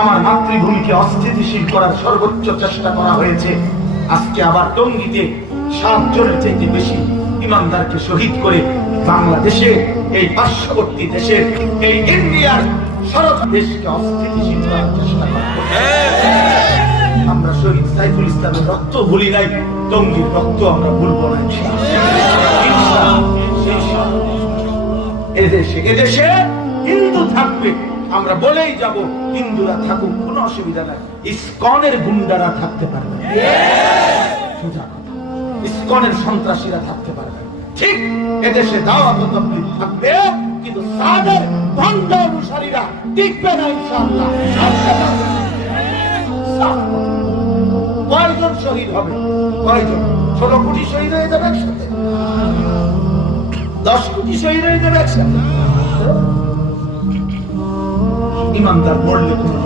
আমার মাতৃভূমিকে অস্থিতিশীল করার সর্বোচ্চ চেষ্টা করা হয়েছে। আজকে আবার টঙ্গীতে 7 জনের চাইতে বেশি ইমানদারকে শহীদ করে বাংলাদেশে, এই পার্শ্ববর্তী দেশের, এই ইন্ডিয়ার সরব দেশকে অস্থিতিশীল করার চেষ্টা করা হয়েছে। আমরা শহীদ সাইফুল ইসলামের রক্ত ভুলি নাই, টঙ্গীর রক্ত আমরা ভুলবো না ইনশাআল্লাহ। এদেশে হিন্দু থাকবে, আমরা বলেই যাব হিন্দুরা থাকুক, কোনো অসুবিধা নাই। ইসকনের গুন্ডারা থাকতে পারবে, সোজা কথা, ইসকনের সন্ত্রাসীরা থাকতে পারবে। ঠিক এদেশে দাওয়াত ও তাবলীগ থাকবে, কিন্তু সাদের ভণ্ড অনুসারীরা টিকবে না ইনশাআল্লাহ। কয়জন শহীদ হবে? কয়জন? 16 কোটি শহীদ হয়ে যাবে একসাথে, 10 কোটি শহীদ হয়ে যাবে একসাথে। ইমানদার মরলে কোনো